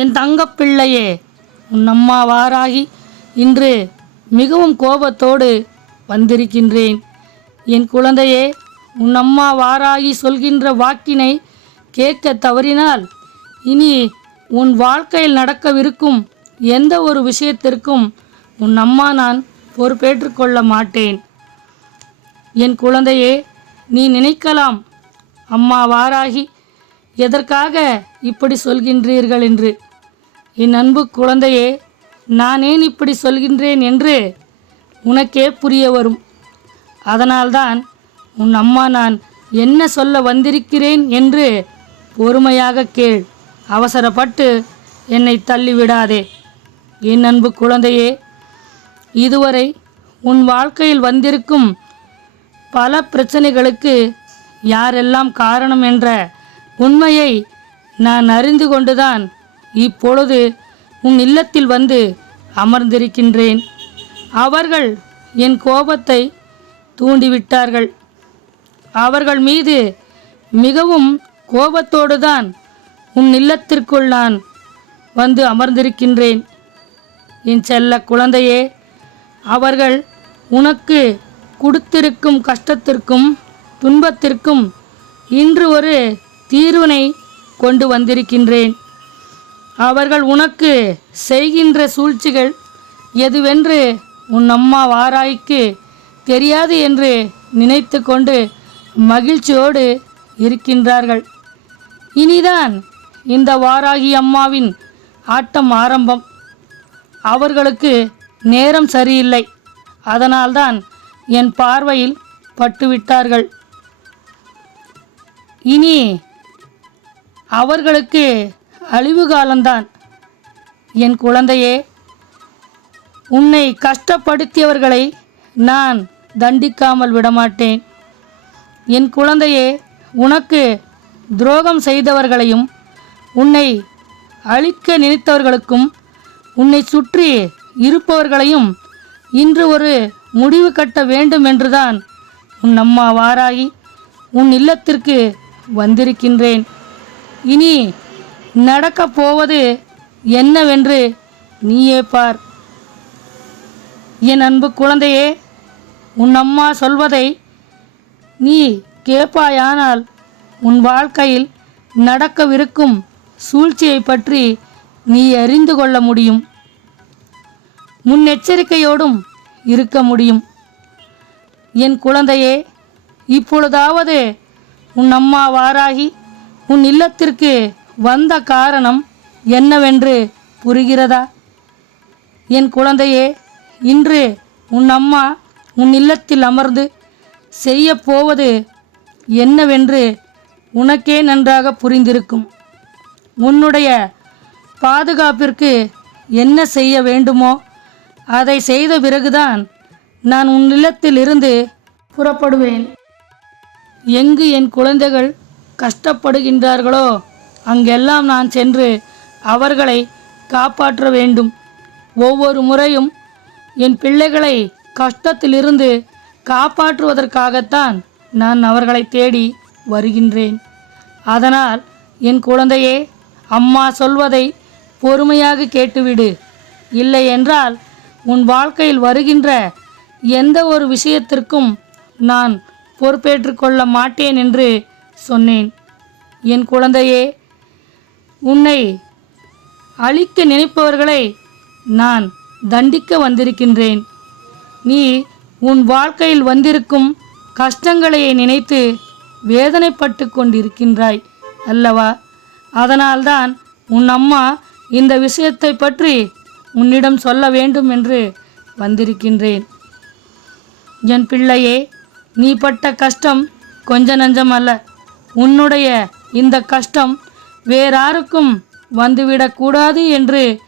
என் தங்கப்பிள்ளையே உன் அம்மா வாராகி இன்று மிகவும் கோபத்தோடு வந்திருக்கின்றேன். என் குழந்தையே உன் அம்மா வாராகி சொல்கின்ற வாக்கினை கேட்க தவறினால் இனி உன் வாழ்க்கையில் நடக்கவிருக்கும் எந்த ஒரு விஷயத்திற்கும் உன் அம்மா நான் பொறுப்பேற்றுக்கொள்ள மாட்டேன். என் குழந்தையே நீ நினைக்கலாம் அம்மா வாராகி எதற்காக இப்படி சொல்கின்றீர்கள் என்று. என் அன்பு குழந்தையே நான் ஏன் இப்படி சொல்கின்றேன் என்று உனக்கே புரிய வரும். அதனால்தான் உன் அம்மா நான் என்ன சொல்ல வந்திருக்கிறேன் என்று பொறுமையாக கேள். அவசரப்பட்டு என்னை தள்ளிவிடாதே. என் அன்பு குழந்தையே இதுவரை உன் வாழ்க்கையில் வந்திருக்கும் பல பிரச்சனைகளுக்கு யாரெல்லாம் காரணம் என்ற உண்மையை நான் அறிந்து கொண்டுதான் இப்பொழுது உன் இல்லத்தில் வந்து அமர்ந்திருக்கின்றேன். அவர்கள் என் கோபத்தை தூண்டிவிட்டார்கள். அவர்கள் மீது மிகவும் கோபத்தோடு தான் உன் இல்லத்திற்குள் நான் வந்து அமர்ந்திருக்கின்றேன். என் செல்ல குழந்தையே அவர்கள் உனக்கு கொடுத்திருக்கும் கஷ்டத்திற்கும் துன்பத்திற்கும் இன்று ஒரு தீர்வினை கொண்டு வந்திருக்கின்றேன். அவர்கள் உனக்கு செய்கின்ற சூழ்ச்சிகள் எதுவென்று உன் அம்மா வாராய்க்கு தெரியாது என்று நினைத்து கொண்டு மகிழ்ச்சியோடு இருக்கின்றார்கள். இனிதான் இந்த வாராகி அம்மாவின் ஆட்டம் ஆரம்பம். அவர்களுக்கு நேரம் சரியில்லை. அதனால்தான் என் பார்வையில் பட்டுவிட்டார்கள். இனி அவர்களுக்கு அழிவு காலம்தான். என் குழந்தையே உன்னை கஷ்டப்படுத்தியவர்களை நான் தண்டிக்காமல் விடமாட்டேன். என் குழந்தையே உனக்கு துரோகம் செய்தவர்களையும் உன்னை அழிக்க நினைத்தவர்களுக்கும் உன்னை சுற்றி இருப்பவர்களையும் இன்று ஒரு முடிவு கட்ட வேண்டும் என்றுதான் உன் அம்மா வாராகி உன் இல்லத்திற்கு வந்திருக்கின்றேன். இனி நடக்கப் போவது என்னவென்று நீயே பார். என் அன்பு குழந்தையே உன் அம்மா சொல்வதை நீ கேட்பாயானால் உன் வாழ்க்கையில் நடக்கவிருக்கும் சூழ்ச்சியை பற்றி நீ அறிந்து கொள்ள முடியும். முன்னெச்சரிக்கையோடும் இருக்க முடியும். என் குழந்தையே இப்பொழுதாவது உன் அம்மா வாராகி உன் இல்லத்திற்கு வந்த காரணம் என்னவென்று புரிகிறதா? என் குழந்தையே இன்று உன் அம்மா உன் இல்லத்தில் அமர்ந்து செய்ய போவது என்னவென்று உனக்கே நன்றாக புரிந்திருக்கும். உன்னுடைய பாதுகாப்பிற்கு என்ன செய்ய வேண்டுமோ அதை செய்த பிறகுதான் நான் உன் இல்லத்தில் இருந்து புறப்படுவேன். எங்கு என் குழந்தைகள் கஷ்டப்படுகின்றார்களோ அங்கெல்லாம் நான் சென்று அவர்களை காப்பாற்ற வேண்டும். ஒவ்வொரு முறையும் என் பிள்ளைகளை கஷ்டத்திலிருந்து காப்பாற்றுவதற்காகத்தான் நான் அவர்களை தேடி வருகின்றேன். அதனால் என் குழந்தையே அம்மா சொல்வதை பொறுமையாக கேட்டுவிடு. இல்லை என்றால் உன் வாழ்க்கையில் வருகின்ற எந்த ஒரு விஷயத்திற்கும் நான் பொறுப்பேற்றுக்கொள்ள மாட்டேன் என்று சொன்னேன். என் குழந்தையே உன்னை அழிக்க நினைப்பவர்களை நான் தண்டிக்க வந்திருக்கின்றேன். நீ உன் வாழ்க்கையில் வந்திருக்கும் கஷ்டங்களை நினைத்து வேதனைப்பட்டு கொண்டிருக்கின்றாய் அல்லவா? அதனால்தான் உன் அம்மா இந்த விஷயத்தை பற்றி உன்னிடம் சொல்ல வேண்டும் என்று வந்திருக்கின்றேன். என் பிள்ளையே நீ பட்ட கஷ்டம் கொஞ்ச நஞ்சம் அல்ல. உன்னுடைய இந்த கஷ்டம் வேறாருக்கும் வந்துவிடக்கூடாது என்று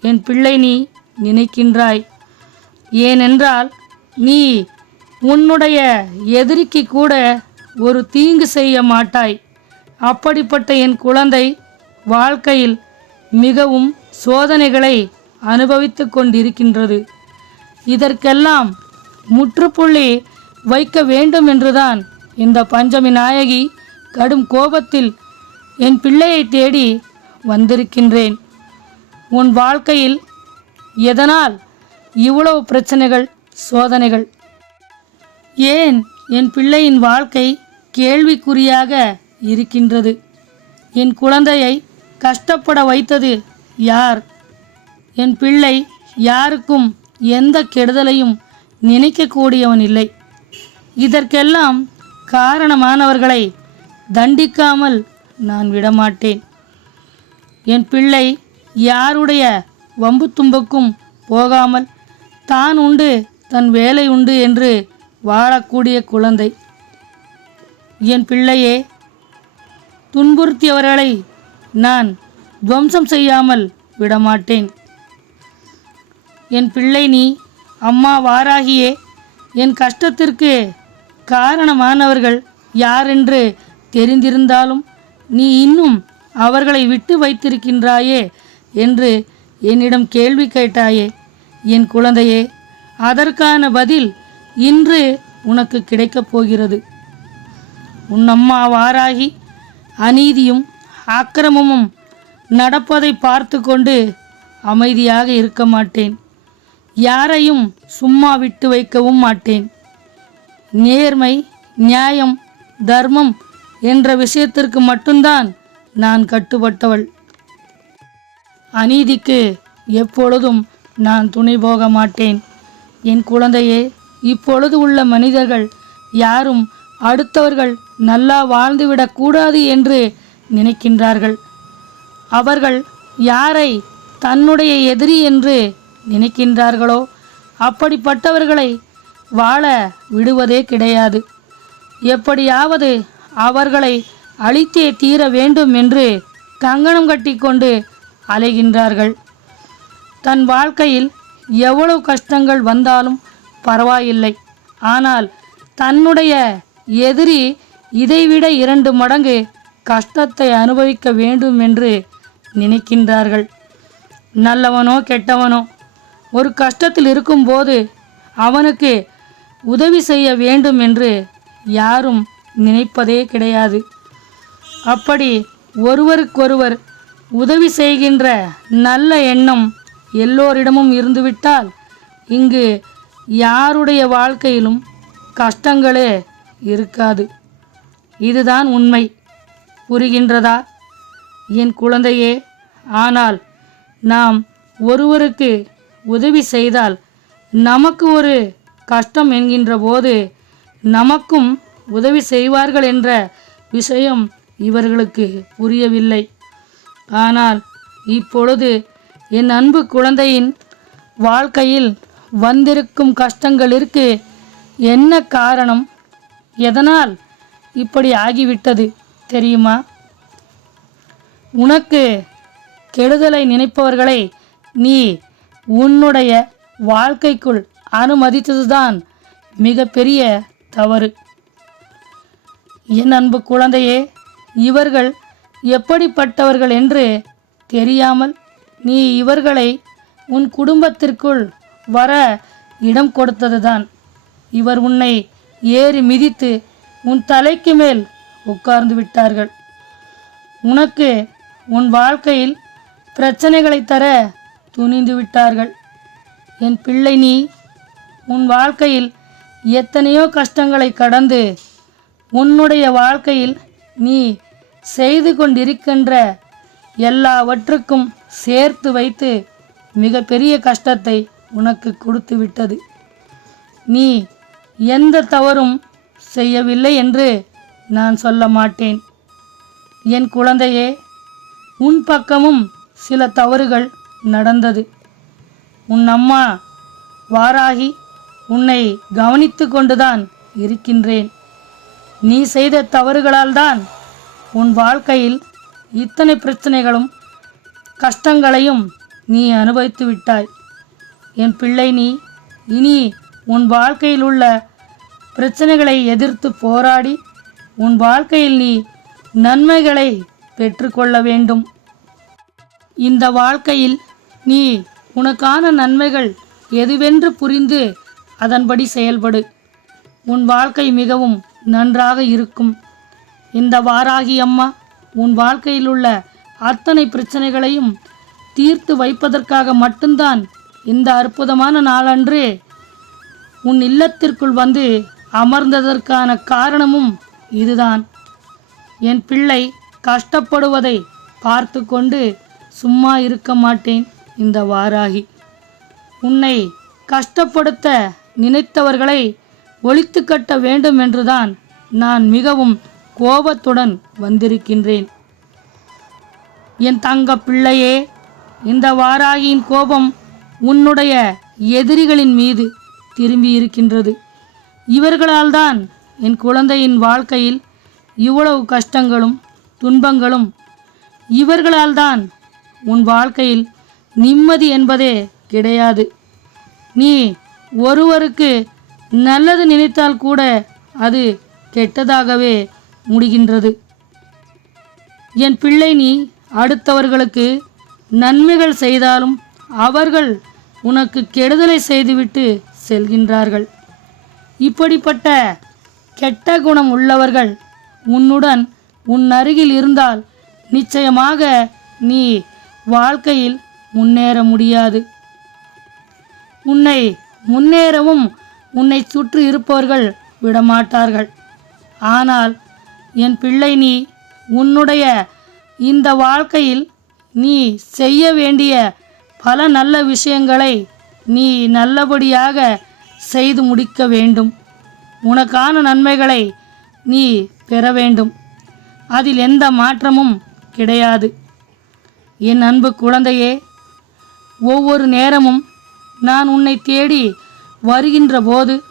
என் பிள்ளை நீ நினைக்கின்றாய். ஏனென்றால் நீ உன்னுடைய எதிரிக்கு கூட ஒரு தீங்கு செய்ய மாட்டாய். அப்படிப்பட்ட என் குழந்தை வாழ்க்கையில் மிகவும் சோதனைகளை அனுபவித்து கொண்டிருக்கின்றது. இதற்கெல்லாம் முற்றுப்புள்ளி வைக்க வேண்டும் என்றுதான் இந்த பஞ்சமி நாயகி கடும் கோபத்தில் என் பிள்ளையை தேடி வந்திருக்கின்றேன். உன் வாழ்க்கையில் எதனால் இவ்வளவு பிரச்சனைகள் சோதனைகள்? ஏன் என் பிள்ளையின் வாழ்க்கை கேள்விக்குறியாக இருக்கின்றது? என் குழந்தையை கஷ்டப்பட வைத்தது யார்? என் பிள்ளை யாருக்கும் எந்த கெடுதலையும் நினைக்கக்கூடியவன் இல்லை. இதற்கெல்லாம் காரணமானவர்களை தண்டிக்காமல் நான் விடமாட்டேன். என் பிள்ளை யாருடைய வம்பு தும்பக்கும் போகாமல் தான் உண்டு தன் வேலை உண்டு என்று வாழக்கூடிய குழந்தை. என் பிள்ளையே துன்புறுத்தியவர்களை நான் துவம்சம் செய்யாமல் விடமாட்டேன். என் பிள்ளை நீ அம்மா வாராகியே என் கஷ்டத்திற்கு காரணமானவர்கள் யாரென்று தெரிந்திருந்தாலும் நீ இன்னும் அவர்களை விட்டு வைத்திருக்கின்றாயே என்று என்னிடம் கேள்வி கேட்டாயே. என் குழந்தையே அதற்கான பதில் இன்று உனக்கு கிடைக்கப் போகிறது. உன் அம்மா வாராகி அநீதியும் ஆக்கிரமமும் நடப்பதை பார்த்து கொண்டு அமைதியாக இருக்க மாட்டேன். யாரையும் சும்மா விட்டு வைக்கவும் மாட்டேன். நேர்மை நியாயம் தர்மம் என்ற விஷயத்திற்கு மட்டும்தான் நான் கட்டுப்பட்டவள். அநீதிக்கு எப்பொழுதும் நான் துணை போக மாட்டேன். என் குழந்தையே இப்பொழுது உள்ள மனிதர்கள் யாரும் அடுத்தவர்கள் நல்லா வாழ்ந்துவிடக்கூடாது என்று நினைக்கின்றார்கள். அவர்கள் யாரை தன்னுடைய எதிரி என்று நினைக்கின்றார்களோ அப்படிப்பட்டவர்களை வாழ விடுவதே கிடையாது. எப்படியாவது அவர்களை அழித்தே தீர வேண்டும் என்று கங்கணம் கட்டிக்கொண்டு அலைகின்றார்கள். தன் வாழ்க்கையில் எவ்வளவு கஷ்டங்கள் வந்தாலும் பரவாயில்லை. ஆனால் தன்னுடைய எதிரி இதைவிட இரண்டு மடங்கு கஷ்டத்தை அனுபவிக்க வேண்டும் என்று நினைக்கின்றார்கள். நல்லவனோ கெட்டவனோ ஒரு கஷ்டத்தில் இருக்கும்போது அவனுக்கு உதவி செய்ய வேண்டும் என்று யாரும் நினைப்பதே கிடையாது. அப்படி ஒருவருக்கொருவர் உதவி செய்கின்ற நல்ல எண்ணம் எல்லோரிடமும் இருந்துவிட்டால் இங்கு யாருடைய வாழ்க்கையிலும் கஷ்டங்களே இருக்காது. இதுதான் உண்மை. புரிகின்றதா? என் குழந்தையே ஆனால் நாம் ஒருவருக்கு உதவி செய்தால் நமக்கு ஒரு கஷ்டம் என்கின்ற போது நமக்கும் உதவி செய்வார்கள் என்ற விஷயம் இவர்களுக்கு புரியவில்லை. ஆனால் இப்பொழுது என் அன்பு குழந்தையின் வாழ்க்கையில் வந்திருக்கும் கஷ்டங்களிற்கு என்ன காரணம்? எதனால் இப்படி ஆகிவிட்டது தெரியுமா? உனக்கு கெடுதலை நினைப்பவர்களை நீ உன்னுடைய வாழ்க்கைக்குள் அனுமதித்ததுதான் மிகப்பெரிய தவறு. என் அன்பு குழந்தையே இவர்கள் எப்படிப்பட்டவர்கள் என்று தெரியாமல் நீ இவர்களை உன் குடும்பத்திற்குள் வர இடம் கொடுத்ததுதான். இவர் உன்னை ஏறி மிதித்து உன் தலைக்கு மேல் உட்கார்ந்து விட்டார்கள். உனக்கு உன் வாழ்க்கையில் பிரச்சனைகளை தர துணிந்து விட்டார்கள். என் பிள்ளை நீ உன் வாழ்க்கையில் எத்தனையோ கஷ்டங்களை கடந்து உன்னுடைய வாழ்க்கையில் நீ செய்து கொண்டிருக்கின்ற எல்லாவற்றுக்கும் சேர்த்து வைத்து மிகப்பெரிய கஷ்டத்தை உனக்கு கொடுத்து விட்டது. நீ எந்த தவறும் செய்யவில்லை என்று நான் சொல்ல மாட்டேன். என் குழந்தையே உன் பக்கமும் சில தவறுகள் நடந்தது. உன் அம்மா வாராகி உன்னை கவனித்து கொண்டுதான் இருக்கின்றேன். நீ செய்த தவறுகளால் தான் உன் வாழ்க்கையில் இத்தனை பிரச்சனைகளும் கஷ்டங்களையும் நீ அனுபவித்து விட்டாய். என் பிள்ளை நீ இனி உன் வாழ்க்கையில் உள்ள பிரச்சனைகளை எதிர்த்து போராடி உன் வாழ்க்கையில் நீ நன்மைகளை பெற்றுக்கொள்ள வேண்டும். இந்த வாழ்க்கையில் நீ உனக்கான நன்மைகள் எதுவென்று புரிந்து அதன்படி செயல்படு. உன் வாழ்க்கை மிகவும் நன்றாக இருக்கும். இந்த வாராகி அம்மா உன் வாழ்க்கையில் உள்ள அத்தனை பிரச்சனைகளையும் தீர்த்து வைப்பதற்காக மட்டும்தான் இந்த அற்புதமான நாளன்று உன் இல்லத்திற்குள் வந்து அமர்ந்ததற்கான காரணமும் இதுதான். என் பிள்ளை கஷ்டப்படுவதை பார்த்து கொண்டு சும்மா இருக்க மாட்டேன் இந்த வாராகி. உன்னை கஷ்டப்படுத்த நினைத்தவர்களை ஒழித்து கட்ட வேண்டும் என்றுதான் நான் மிகவும் கோபத்துடன் வந்திருக்கின்றேன். என் தங்க பிள்ளையே இந்த வாராகியின் கோபம் உன்னுடைய எதிரிகளின் மீது திரும்பி இருக்கின்றது. இவர்களால் தான் என் குழந்தையின் வாழ்க்கையில் இவ்வளவு கஷ்டங்களும் துன்பங்களும் இவர்களால் தான் உன் வாழ்க்கையில் நிம்மதி என்பதே கிடையாது. நீ ஒருவருக்கு நல்லது நினைத்தால் கூட அது கெட்டதாகவே முடிகின்றது. என் பிள்ளை நீ அடுத்தவர்களுக்கு நன்மைகள் செய்தாலும் அவர்கள் உனக்கு கெடுதலை செய்துவிட்டு செல்கின்றார்கள். இப்படிப்பட்ட கெட்ட குணம் உள்ளவர்கள் உன்னுடன் உன் அருகில் இருந்தால் நிச்சயமாக நீ வாழ்க்கையில் முன்னேற முடியாது. உன்னை முன்னேறவும் உன்னை சுற்றி இருப்பவர்கள் விடமாட்டார்கள். ஆனால் என் பிள்ளை நீ உன்னுடைய இந்த வாழ்க்கையில் நீ செய்ய வேண்டிய பல நல்ல விஷயங்களை நீ நல்லபடியாக செய்து முடிக்க வேண்டும். உனக்கான நன்மைகளை நீ பெற வேண்டும். அதில் எந்த மாற்றமும் கிடையாது. என் அன்பு குழந்தையே ஒவ்வொரு நேரமும் நான் உன்னை தேடி வருகின்ற போது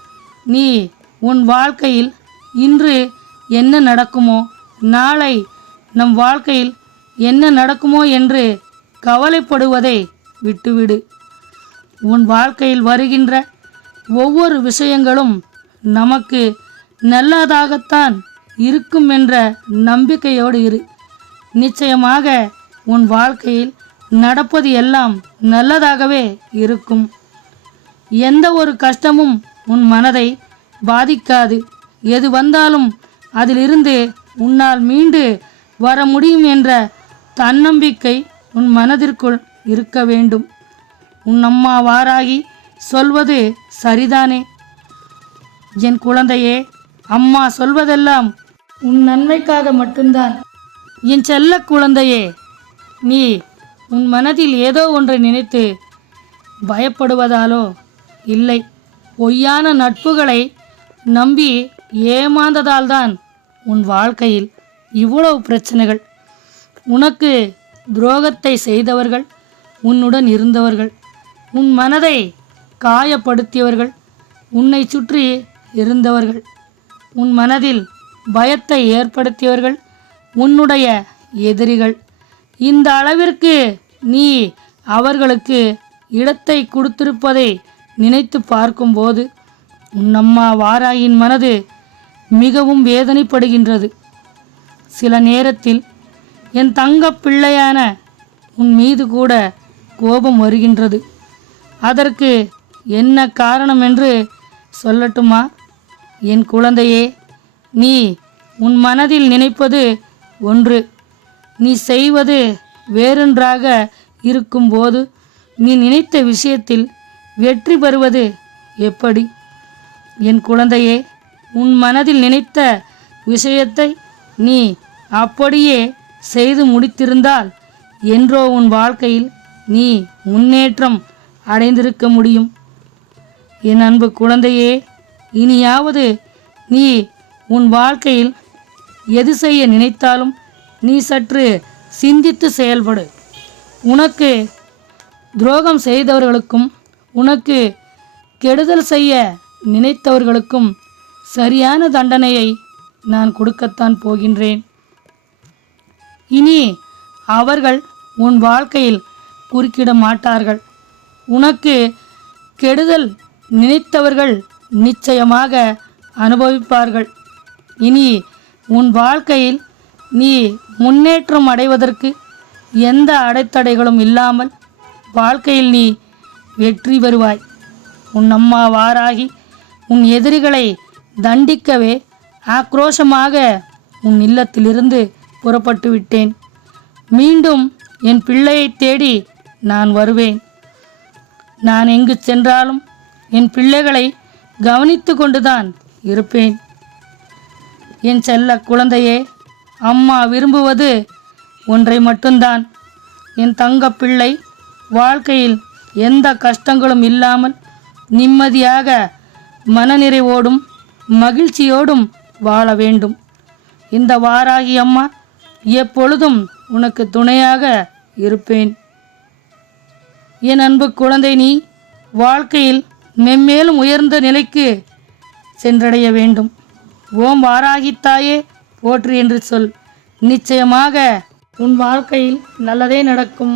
நீ உன் வாழ்க்கையில் இன்று என்ன நடக்குமோ நாளை நம் வாழ்க்கையில் என்ன நடக்குமோ என்று கவலைப்படுவதை விட்டுவிடு. உன் வாழ்க்கையில் வருகின்ற ஒவ்வொரு விஷயங்களும் நமக்கு நல்லதாகத்தான் இருக்கும் என்ற நம்பிக்கையோடு இரு. நிச்சயமாக உன் வாழ்க்கையில் நடப்பது எல்லாம் நல்லதாகவே இருக்கும். எந்த ஒரு கஷ்டமும் உன் மனதை பாதிக்காது. எது வந்தாலும் அதிலிருந்து உன்னால் மீண்டு வர முடியும் என்ற தன்னம்பிக்கை உன் மனதிற்குள் இருக்க வேண்டும். உன் அம்மா வாராகி சொல்வது சரிதானே? என் குழந்தையே அம்மா சொல்வதெல்லாம் உன் நன்மைக்காக மட்டும்தான். என் செல்ல குழந்தையே நீ உன் மனதில் ஏதோ ஒன்றை நினைத்து பயப்படுவதாலோ இல்லை. பொய்யான நட்புகளை நம்பி ஏமாந்ததால்தான் உன் வாழ்க்கையில் இவ்வளவு பிரச்சனைகள். உனக்கு துரோகத்தை செய்தவர்கள் உன்னுடன் இருந்தவர்கள் உன் மனதை காயப்படுத்தியவர்கள் உன்னை சுற்றி இருந்தவர்கள் உன் மனதில் பயத்தை ஏற்படுத்தியவர்கள் உன்னுடைய எதிரிகள். இந்த அளவிற்கு நீ அவர்களுக்கு இடத்தை கொடுத்திருப்பதை நினைத்து பார்க்கும்போது உன் வாராயின் மனது மிகவும் வேதனைப்படுகின்றது. சில நேரத்தில் என் தங்க பிள்ளையான உன் மீது கூட கோபம் வருகின்றது. அதற்கு என்ன காரணம் என்று சொல்லட்டுமா? என் குழந்தையே நீ உன் மனதில் நினைப்பது ஒன்று. நீ செய்வது வேறொன்றாக இருக்கும்போது நீ நினைத்த விஷயத்தில் வெற்றி பெறுவது எப்படி? என் குழந்தையே உன் மனதில் நினைத்த விஷயத்தை நீ அப்படியே செய்து முடித்திருந்தால் என்றோ உன் வாழ்க்கையில் நீ முன்னேற்றம் அடைந்திருக்க முடியும். என் அன்பு குழந்தையே இனியாவது நீ உன் வாழ்க்கையில் எது செய்ய நினைத்தாலும் நீ சற்று சிந்தித்து செயல்படு. உனக்கு துரோகம் செய்தவர்களுக்கும் உனக்கு கெடுதல் செய்ய நினைத்தவர்களுக்கும் சரியான தண்டனையை நான் கொடுக்கத்தான் போகின்றேன். இனி அவர்கள் உன் வாழ்க்கையில் குறுக்கிட மாட்டார்கள். உனக்கு கெடுதல் நினைத்தவர்கள் நிச்சயமாக அனுபவிப்பார்கள். இனி உன் வாழ்க்கையில் நீ முன்னேற்றம் அடைவதற்கு எந்த அடைத்தடைகளும் இல்லாமல் வாழ்க்கையில் நீ வெற்றி பெறுவாய். உன் அம்மா வாராகி உன் எதிரிகளை தண்டிக்கவே ஆக்ரோஷமாக உன் இல்லத்திலிருந்து புறப்பட்டு விட்டேன். மீண்டும் என் பிள்ளையை தேடி நான் வருவேன். நான் எங்கு சென்றாலும் என் பிள்ளைகளை கவனித்து கொண்டுதான் இருப்பேன். என் செல்ல குழந்தையே அம்மா விரும்புவது ஒன்றை மட்டும்தான். என் தங்க பிள்ளை வாழ்க்கையில் எந்த கஷ்டங்களும் இல்லாமல் நிம்மதியாக மனநிறைவோடும் மகிழ்ச்சியோடும் வாழ வேண்டும். இந்த வாராகி அம்மா எப்பொழுதும் உனக்கு துணையாக இருப்பேன். என் அன்பு குழந்தை நீ வாழ்க்கையில் மென்மேலும் உயர்ந்த நிலைக்கு சென்றடைய வேண்டும். ஓம் வாராகித்தாயே போற்று என்று சொல். நிச்சயமாக உன் வாழ்க்கையில் நல்லதே நடக்கும்.